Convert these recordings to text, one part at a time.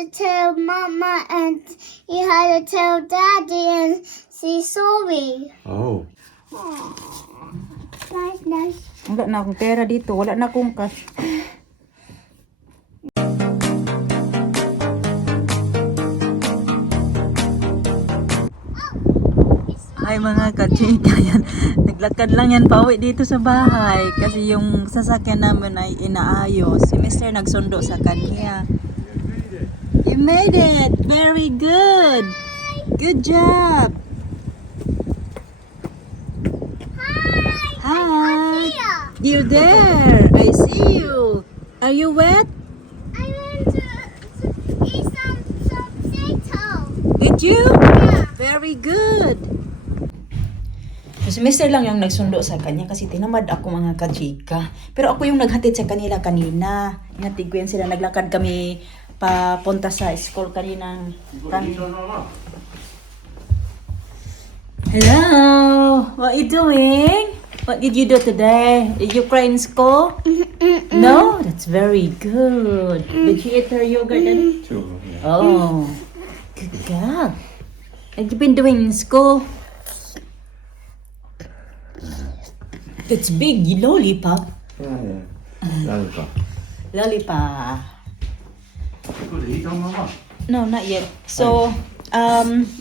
to tell Mama and he had to tell Daddy and say sorry. Oh. Nice. Wala na akong pera dito. Wala na akong cash. Hi mga kachika, yan. Naglakad lang yan pauwi dito sa bahay kasi yung sasakyan namin ay inaayos. Si Mr. nagsundo sa kanya. You made it! Very good! Good job! Hi! You're there! I see you! Are you wet? I want to eat some potato. Did you? Yeah. Very good! Si Mr. lang yung nagsundo sa kanya kasi tinamad ako mga kachika. Pero ako yung naghatid sa kanila kanina. Hinatid ko yan sila. Naglakad kami papunta sa school kaninang Hello! What are you doing? What did you do today? Did you cry in school? No? That's very good. Did she eat her yogurt then? Two of them, yeah. Oh, good God. What have you been doing in school? It's big, lollipop. Yeah. Lollipop. Lollipop. Good to eat on, Mama. No, not yet. So,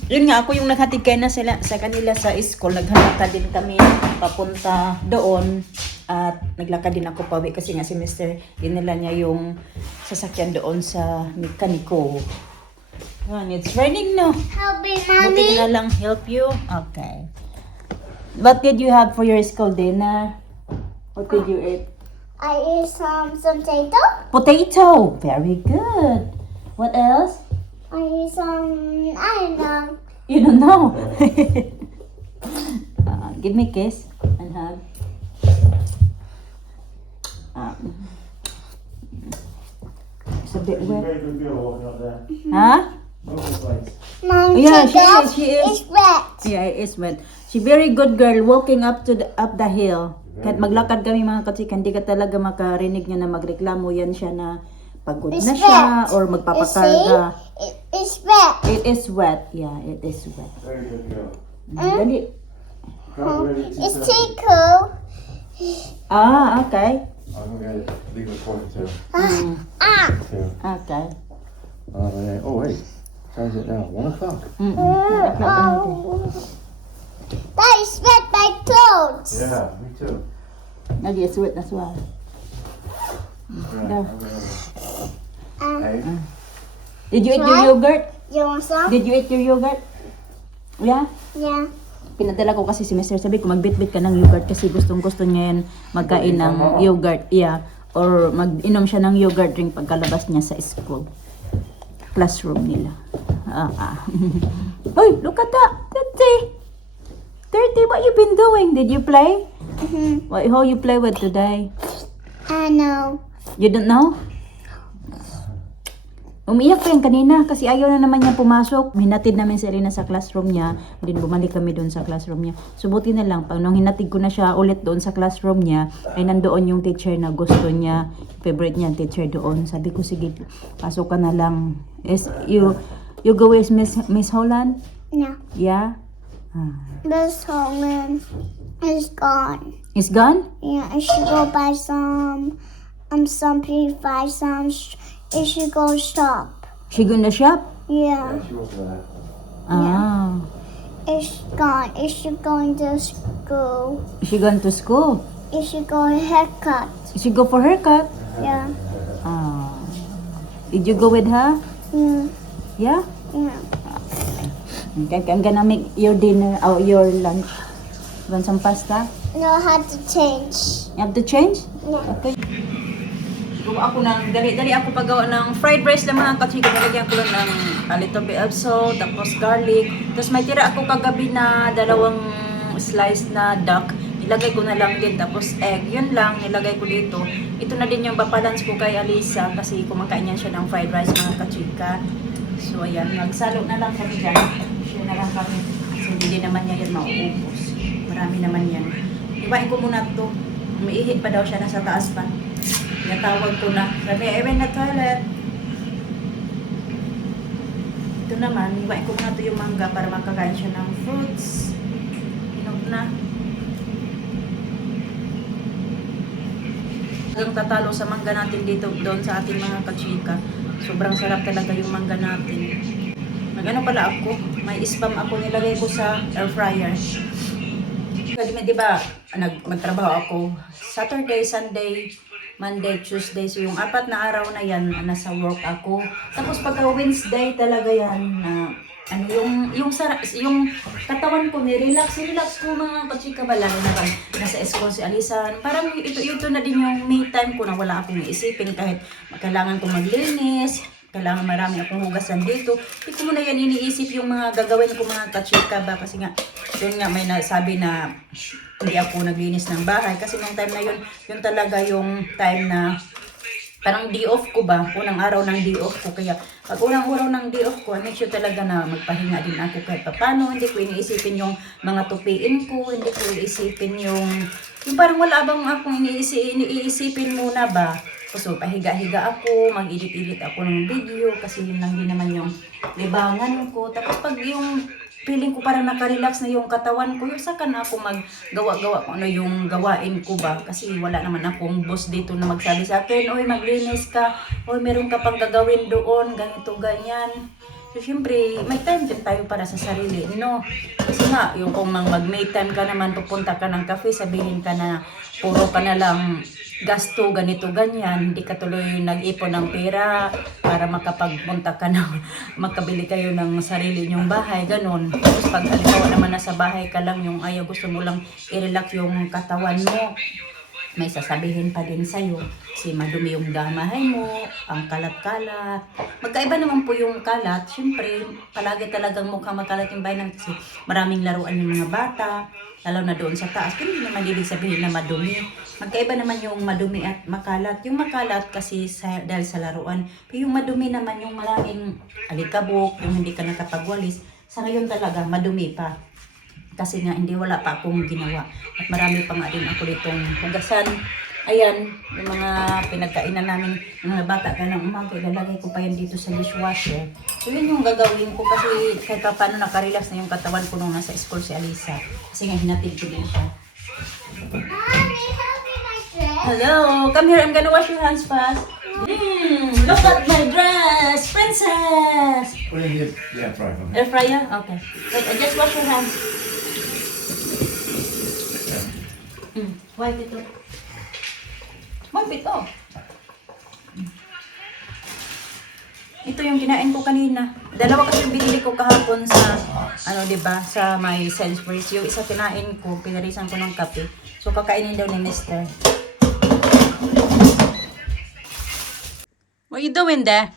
yun nga, ako yung naghatid kayo na sila, sa kanila sa school. Naghalakad din kami papunta doon. At naglakad din ako pawi kasi nga si Mr. dinala niya yung sasakyan doon sa mekaniko. Yan, it's raining no. Help me, Buti Mommy. na lang help you. Okay. What did you have for your school dinner? What did you eat? I ate some potato. Potato. Very good. What else? I ate some, I don't know. You don't know. Give me a kiss and hug. It's a bit wet. Very good girl walking up there. Huh? Lovely place. Mom, Yeah, take off. she is. It's wet. Yeah, it's wet. She very good girl walking up to up the hill. Kahit maglakad kami mga katsika, hindi ka talaga makarinig niya na magreklamo yan siya na pagod It's na siya wet. or magpapakarga. It's wet. It is wet. Yeah, it is wet. Very good girl. Dali. Can't really eat It's it. too cool. Ah, okay. I'm going to leave a point too. Mm, Two. okay. Oh, wait. How's it now? 1 o'clock. That is wet my clothes. Yeah, me too. Lagi, it's wet as well. Right. No. Hey. Did you eat your What? yogurt? You want some? Did you eat your yogurt? Yeah? Yeah. Pinadala ko kasi si Mr. Sabi ko magbitbit ka ng yogurt kasi gustong-gusto niya yan magkain ng yogurt. Yeah. Or mag-inom siya ng yogurt drink pagkalabas niya sa school. Classroom nila. Hoy, look at that. 30, what you been doing? Did you play? How you play with today? I know. You don't know? Umiyak pa yan kanina kasi ayaw na naman niya pumasok. Hinatid namin si Elena sa classroom niya. Then bumalik kami doon sa classroom niya. Subuti na lang, pag nung hinatid ko na siya ulit doon sa classroom niya, ay nandoon yung teacher na gusto niya, favorite niya teacher doon. Sabi ko, sige, pasok ka na lang. You go with Miss Holland? No. Yeah? Miss Holland is gone. Is gone? Yeah, I should go buy some buy some. I should go shop. She go in the shop? Yeah, She was there. Ah. it's gone. I should go into school. Is she gone to school? I should go haircut. Is she go for haircut? Yeah. Ah. Did you go with her? Yeah. Yeah? Yeah. Okay, I'm gonna make your dinner or your lunch. Want some pasta? Know how to change. You have to change? Yeah. Okay. Gawa ako ng, dali ako paggawa ng fried rice lang mga katsika. Nalagyan ko lang ng a little bit of salt, tapos garlic. Tapos may tira ako kagabi na 2 slice na duck. Nilagay ko na lang din. Tapos egg. Yun lang, nilagay ko dito. Ito na din yung balance ko kay Alisa kasi kumakain niya siya ng fried rice mga katsika. So ayan, magsalo na lang kami dyan. Share na lang kami. Kasi hindi naman niya yan mauubos. Marami naman yan. Ibain ko muna ito. Umiihit pa daw siya, nasa taas pa. Natawag ko na. Sabi, I went na toilet. naman, iwain ko muna ito yung mangga para makakain siya ng fruits. Inog na. Ang tatalo sa mangga natin dito doon sa ating mga kachika. Sobrang sarap talaga yung mangga natin. Nag-ano pala ako, may spam ako nilagay ko sa air fryer. Kasi di ba, magtrabaho ako Saturday, Sunday, Monday, Tuesday. So yung 4 na araw na yan, nasa work ako. Tapos pagka Wednesday talaga yan, na yung katawan ko, may relax ko mga kachika ba, lalo na bang nasa school si Alisan. Parang ito na din yung me time ko na wala akong iisipin kahit kailangan kong maglinis, kailangan marami akong hugasan dito. Hindi ko muna yan iniisip yung mga gagawin ko mga kachika ba, kasi nga, yun nga may nasabi na hindi ako naglinis ng bahay. Kasi nung time na yun, yun talaga yung time na parang day off ko ba, unang araw ng day off ko. Kaya pag unang araw ng day off ko, make sure talaga na magpahinga din ako kahit paano. Hindi ko iniisipin yung mga tupiin ko, hindi ko iniisipin yung parang wala bang akong iniisipin muna ba. So pahiga-higa ako, mag-edit-edit ako ng video kasi yun lang din naman yung libangan ko. Tapos pag yung feeling ko parang nakarelax na yung katawan ko, yung saka na ako maggawa-gawa kung ano yung gawain ko ba. Kasi wala naman akong boss dito na magsabi sa akin, oy maglinis ka, oy meron ka pang gagawin doon, ganito, ganyan. So syempre, may time din tayo para sa sarili, no? Kasi nga, yung kung mag-may time ka naman, pupunta ka ng cafe, sabihin ka na puro ka na lang gasto, ganito, ganyan, hindi ka tuloy nag-ipon ng pera para makapagpunta ka na, makabili kayo ng sarili nyong bahay, ganun. Tapos pag halimbawa naman nasa bahay ka lang, yung ayaw gusto mo lang i-relax yung katawan mo, may sasabihin pa din sa'yo, kasi madumi yung damahay mo, ang kalat-kalat. Magkaiba naman po yung kalat, syempre, palagi talagang mukhang makalat yung bahay ng kasi maraming laruan yung mga bata, lalo na doon sa taas. Pero hindi naman ibig sabihin na madumi. Magkaiba naman yung madumi at makalat. Yung makalat kasi dahil sa laruan. Pero yung madumi naman yung maraming alikabok, yung hindi ka nakapagwalis. Sa ngayon talaga, madumi pa. Kasi nga hindi wala pa akong ginawa. At marami pa nga din ako ditong hugasan. Ayan, yung mga pinagkainan namin, yung mga bata ka ng umaga, ilalagay ko pa yan dito sa dishwasher. So yun yung gagawin ko kasi kahit pa paano nakarelax na yung katawan ko nung nasa school si Alisa. Kasi nga hinatid ko din siya. Mommy, help me my dress. Hello, come here, I'm gonna wash your hands fast. Look at my dress, princess! Put it in the air fryer. Air fryer? Okay. Wait, I just wash your hands. Wipe ito. Wipe ito. Ito yung kinain ko kanina. Dalawa kasi yung binili ko kahapon sa, diba, sa my Sainsbury's. Yung isa kinain ko, pinarisan ko ng kape. So, kakainin daw ni Mr. What you doing there?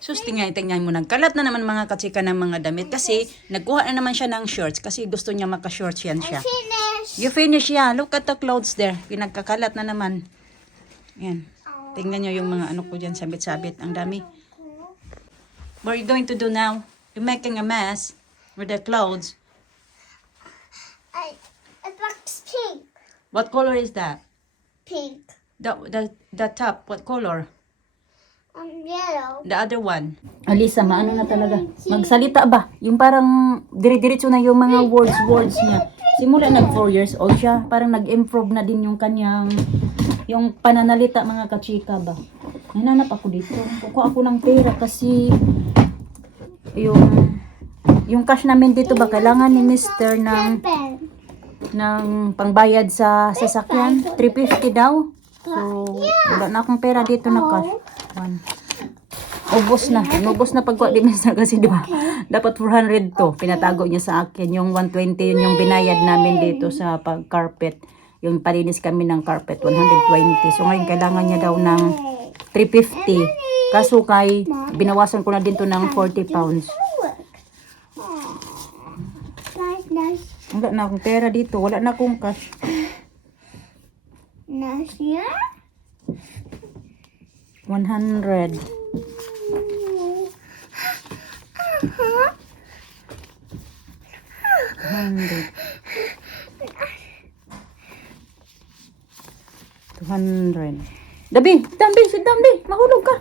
Sus, tingnan mo, nagkalat na naman mga katsika ng mga damit kasi nagkuha na naman siya ng shorts kasi gusto niya maka-shorts yan siya. Finish. You finish, yeah. Look at the clothes there. Pinagkakalat na naman. Yan. Tingnan nyo yung mga ano ko dyan, sabit-sabit. Ang dami. What are you going to do now? You're making a mess with the clothes. It looks pink. What color is that? Pink. The top, what color? Yellow. The other one. Alisa, maano na talaga. Magsalita ba? Yung parang dire-diretso na yung mga words niya. Simula nag 4 years old siya, parang nag-improve na din yung kanyang yung pananalita mga kachika ba. Nananap ako dito. Kukuha ako ng pera kasi yung cash namin dito ba kailangan ni Mr. ng pangbayad sa sasakyan. 350 daw. So, wala na akong pera dito na cash. Ubos na pagkuha di Mr. kasi di ba? Dapat 400 to. Pinatago niya sa akin. Yung 120 yun yung binayad namin dito sa pag-carpet. Yung palinis kami ng carpet, 120. So ngayon kailangan niya daw ng 350. Kaso kay binawasan ko na din to ng 40 pounds. Nice. Wala na akong pera dito. Wala na akong cash. Nice, yeah? 100. 200. Dabi, sit down, mahulog ka.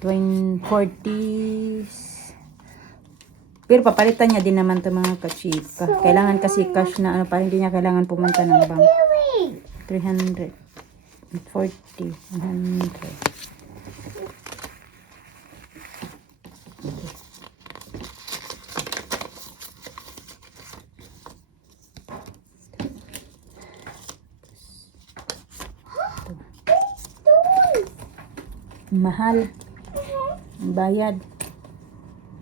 40s. Pero papalitan niya din naman to mga kachika. Kailangan kasi cash na ano, para hindi niya kailangan pumunta ng bank. 300. 40. 100. Mahal. Ang bayad.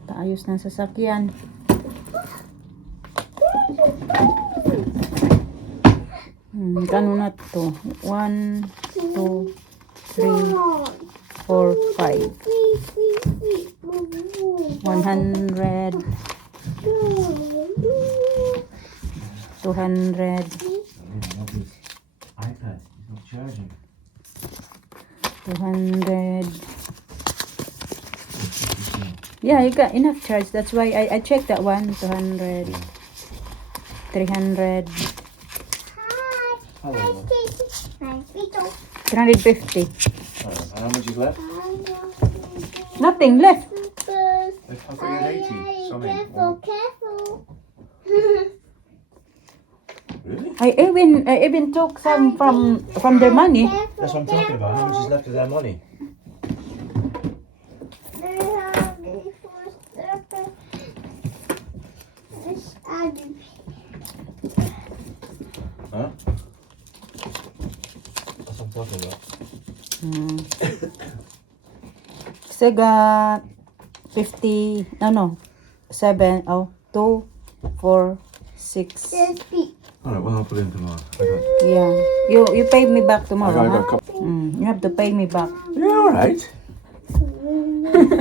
Paayos ng sasakyan. Kano na to? 1, 2, 3, 4, 5. 100. 200. iPad. It's not charging. 200. Yeah, you got enough charge. That's why I checked that one. 200. 300. Hello. 350. How much is left? Nothing left. I've got you 80. Something. Careful. Really? I even took some from their money. That's what I'm talking about. How much is left of their money? Huh? That's what I'm talking about. Sega 50. No. 7. Oh, 2, 4, 6. Alright, well I'll put in tomorrow. Yeah. You pay me back tomorrow, I got a huh? couple. You have to pay me back. Yeah, alright.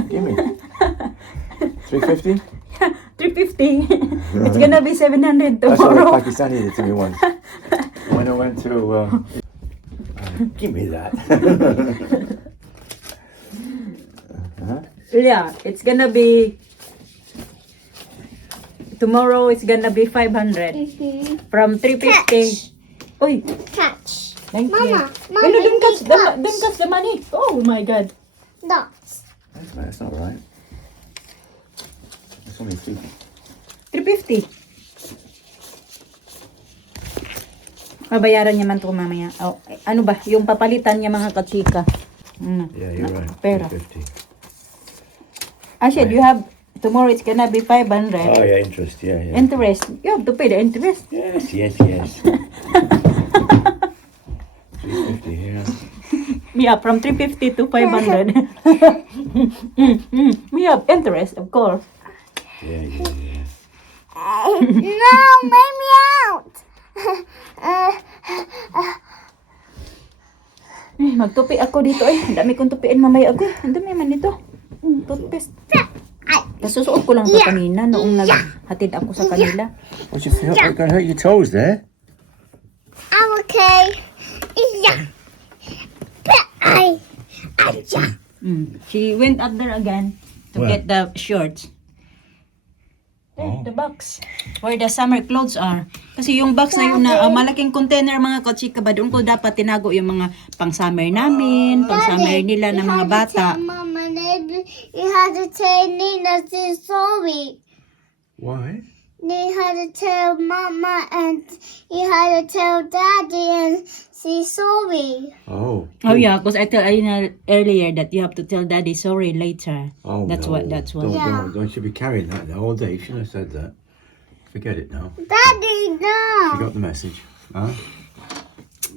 Give me. 350? 350. It's gonna be 700 That's what the tomorrow. Pakistani did to me once. When I went to, give me that. Yeah, it's gonna be tomorrow. It's gonna be 500 from 350. Oy, Catch. thank you. Mama, Hello, don't catch cups. don't catch the money. Oh my God. Dots. That's not right. It's only 2. 350. Mabayaran niya man to mamaya. Oh, ano ba? Yung papalitan niya mga kachika. Yeah, you're right. Pera. 350. I said you have tomorrow. It's gonna be 500. Oh yeah, interest. Yeah, yeah. Interest. You have to pay the interest. Yes, yes, yes. 350 here. Yeah, from 350 to 500. We have interest, of course. Yeah, yeah, yeah. No, make me out. Magtupi ako dito eh. Ang dami kong tupiin mamaya ako. Ang dami man dito. Toothpaste. Nasusuot ko lang to kanina noong naghatid ako sa kanila. What you feel? You're gonna hurt your toes there. I'm okay. Yeah. She went up there again to Where? get the shorts. There, Oh. the box. Where the summer clothes are. Kasi yung box na yun na malaking container mga kachika ba, doon ko dapat tinago yung mga pang-summer namin, pang-summer nila na mga bata. Mama, you had to tell Nina she's sorry. Why? You had to tell Mama and you had to tell Daddy and she's sorry. Oh. Oh yeah, because I tell Alina earlier that you have to tell Daddy sorry later. Oh, That's no. what. That's Don't, what. Yeah. don't you be carrying that the whole day? You shouldn't have said that. Forget it now. Daddy, She no. got the message. Huh?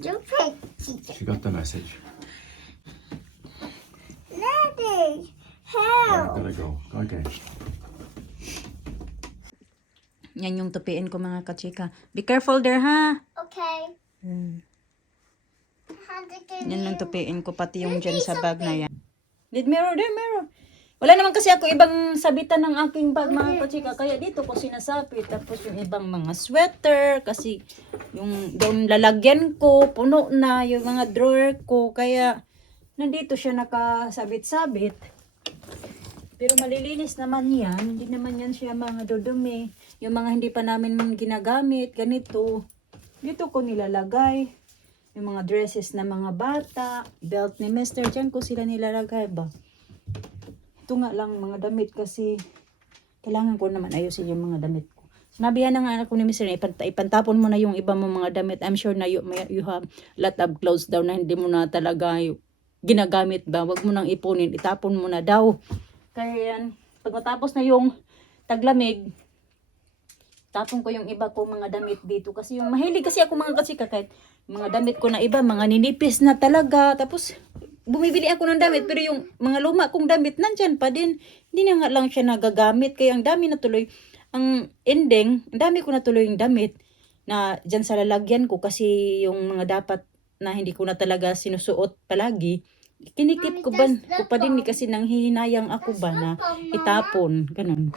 You pick. She got the message. Daddy, Right, help. gotta go. Go again. Yan yung tupiin ko mga kachika. Be careful there ha. Okay. Had to get Yan yung tupiin ko pati yung dyan sa bag na yan. Did mirror there, mirror. Wala naman kasi ako ibang sabitan ng aking bag mga kachika. Kaya dito ko sinasapit. Tapos yung ibang mga sweater. Kasi yung doon lalagyan ko, puno na yung mga drawer ko. Kaya nandito siya nakasabit-sabit. Pero malilinis naman yan. Hindi naman yan siya mga dudumi. Yung mga hindi pa namin ginagamit, ganito. Dito ko nilalagay. Yung mga dresses na mga bata, belt ni Mr. Diyan ko sila nilalagay ba? ito nga lang mga damit kasi kailangan ko naman ayusin yung mga damit ko. Sinabihan na nga ako ni Mr. Ipantapon mo na yung iba mo mga damit. I'm sure na you have lot of clothes daw na hindi mo na talaga ginagamit ba. Huwag mo nang ipunin, itapon mo na daw. Kaya yan, pag matapos na yung taglamig, tapon ko yung iba ko mga damit dito. Kasi yung mahilig kasi ako mga kasika kahit mga damit ko na iba, mga ninipis na talaga. Tapos bumibili ako ng damit pero yung mga luma kong damit nandyan pa din. Hindi na nga lang siya nagagamit. Kaya ang dami na tuloy. Ang ending, ang dami ko na tuloy yung damit na dyan sa lalagyan ko kasi yung mga dapat na hindi ko na talaga sinusuot palagi. Kinikip ko pa din kasi nang hihinayang ako ba na itapon. Ganun.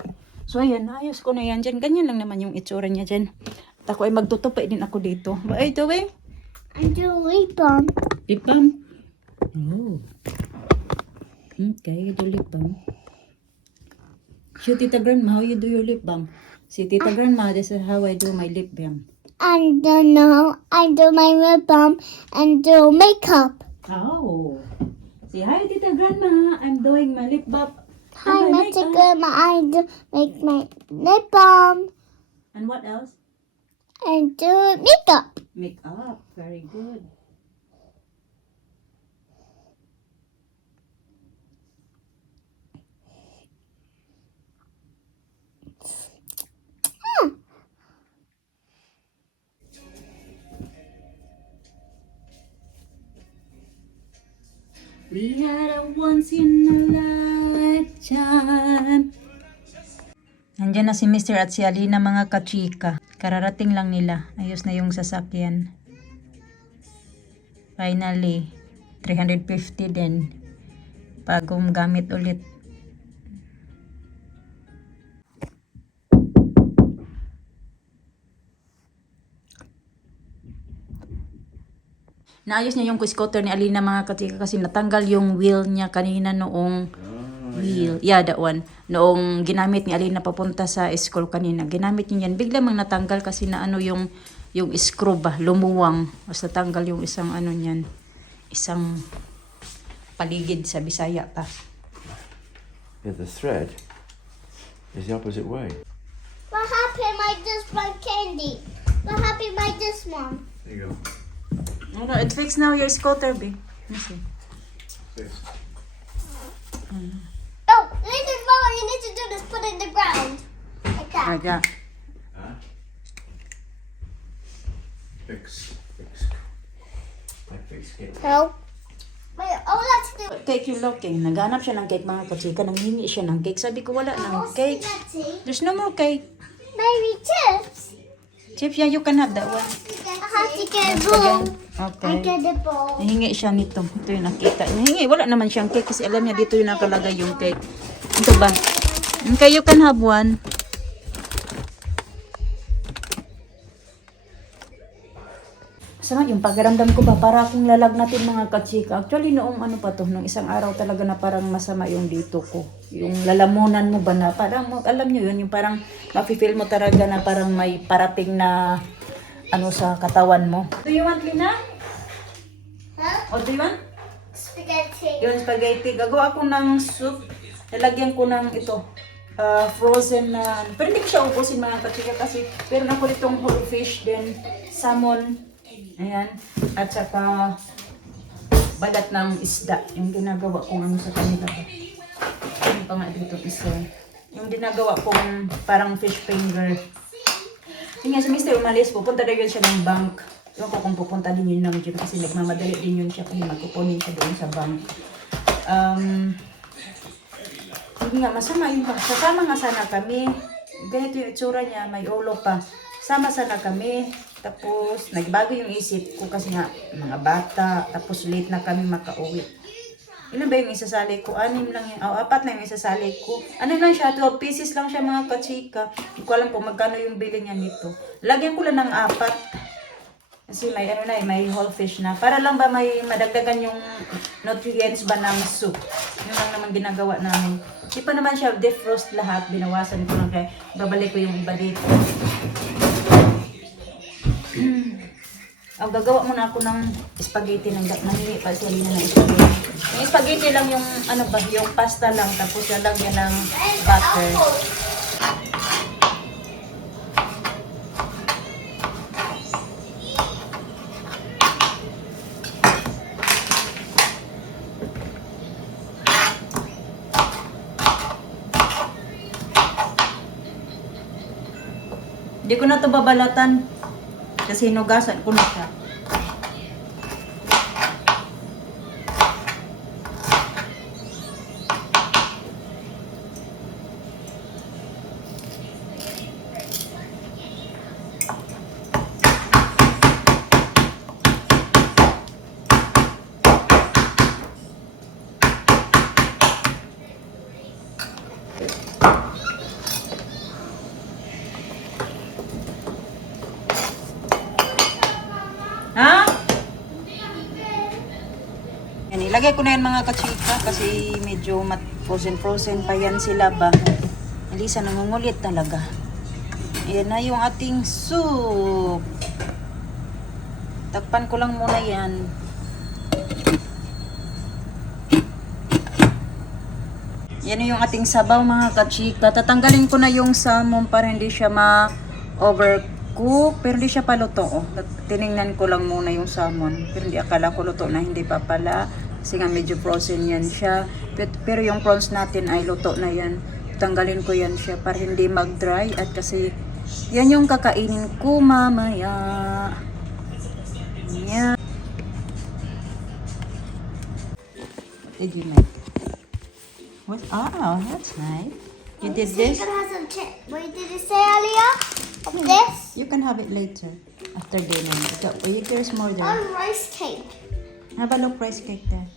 So ayan, ayos ko na yan dyan. Ganyan lang naman yung itsura niya dyan. At ako ay magtutupi din ako dito. What are you doing? I'm doing lip balm. Lip balm? Oh. Okay, you do lip balm. Show Tita Grandma how you do your lip balm. See Tita Grandma, this is how I do my lip balm. I don't know. I do my lip balm and do makeup. Oh. Say hi Tita Grandma, I'm doing my lip balm. Hi, and my Mr. makeup. Grandma. I do make my lip balm And what else? and do makeup. Makeup. Very good. We had a once in a lifetime. Nandiyan na si Mr. at si Alina mga kachika. Kararating lang nila. Ayos na yung sasakyan. Finally, 350 din. Bagong gamit ulit. Naayos niya yung scooter ni Alina mga katika kasi natanggal yung wheel niya kanina noong wheel. Yeah, that one. Noong ginamit ni Alina papunta sa school kanina. Ginamit niya yan. Bigla mang natanggal kasi na ano yung screw ba, lumuwang. Tapos natanggal yung isang ano niyan. Isang paligid sa Bisaya pa. Yeah, the thread is the opposite way. What happened? I just bought candy. What happened? I just one. There you go. No, it fixed now your scooter, babe. Let me see. Oh, this is what you need to do. Is put it in the ground like that. Ah, yeah. Huh? Fix. I fix it. Help. Wait, oh, let's do it. Cake yung looking. Naghanap siya ng cake mga kachika. Nanghingi siya ng cake. Sabi ko wala ng cake. There's no more cake. Maybe chips. Chips, yeah, you can have that one. I have to get a bowl. I Okay. get a bowl. Nahingi siya nito. Ito yung nakita. Nahingi. Wala naman siyang cake kasi alam niya dito yung nakalagay yung cake. Ito ba? Okay, you can have one. Sama yung pakiramdam ko ba para akong lalagnatin mga kachika. Actually noong ano pa to, nung isang araw talaga na parang masama yung dito ko. Yung lalamunan mo ba na parang alam niyo yun, yung parang mafe-feel mo talaga na parang may parating na ano sa katawan mo. Do you want Lina? Huh? O do you want? Spaghetti. Yung spaghetti. Gagawa ako ng soup. Lalagyan ko ng ito. Frozen na. Pero hindi ko siya ubusin mga kachika kasi meron ako ditong whole fish then salmon. Ayan. At saka balat ng isda. Yung ginagawa kong ano sa kanila ba. Ano pa nga dito isa. Yung ginagawa kong parang fish finger. Yung nga si Mr. umalis, pupunta na yun siya ng bank. Ewan ko kung pupunta din yun ng gym kasi nagmamadali din yun siya kasi magkukunin siya doon sa bank. Hindi nga, masama yun pa. Kasama nga sana kami. Ganito yung itsura niya, may ulo pa. Sama sana kami. Tapos, nagbago yung isip ko kasi nga, mga bata. Tapos, late na kami makauwi. Ilan ba yung isasali ko? 6 lang yun. 4 lang yung isasali ko. Ano lang siya? 12 pieces lang siya mga kachika. Hindi ko alam kung magkano yung bili niya nito. Lagyan ko lang ng 4. Kasi may ano na may whole fish na. Para lang ba may madagdagan yung nutrients ba ng soup. Yun lang naman ginagawa namin. Di pa naman siya defrost lahat. Binawasan ko lang kaya babalik ko yung iba dito. gagawa muna ako ng spaghetti ng nangyay pa si Alina ng spaghetti. Yung spaghetti lang yung ano ba, yung pasta lang tapos lalagyan ng butter. Hindi ko na to babalatan kasi hinugasan ko na siya. Ha? Yan, ilagay ko na yan mga kachika kasi medyo frozen pa yan sila ba. Alisa, nangungulit talaga. Ayan na yung ating soup. Takpan ko lang muna yan. Yan yung ating sabaw mga kachika. Tatanggalin ko na yung salmon para hindi siya ma-overcook. Pero hindi siya paluto. Oh. Tiningnan ko lang muna yung salmon. Pero hindi akala ko luto na, hindi pa pala. Kasi nga medyo frozen yan siya. Pero yung prawns natin ay luto na yan. Tanggalin ko yan siya para hindi mag-dry. At kasi yan yung kakainin ko mamaya. Yan. What did you make? What? Oh, that's nice. You did this? Gonna have some what did you say earlier? Of this? You can have it later. After dinner. There's more there. Rice cake. Have a look rice cake there.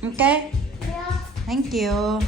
Okay? Yeah. Thank you.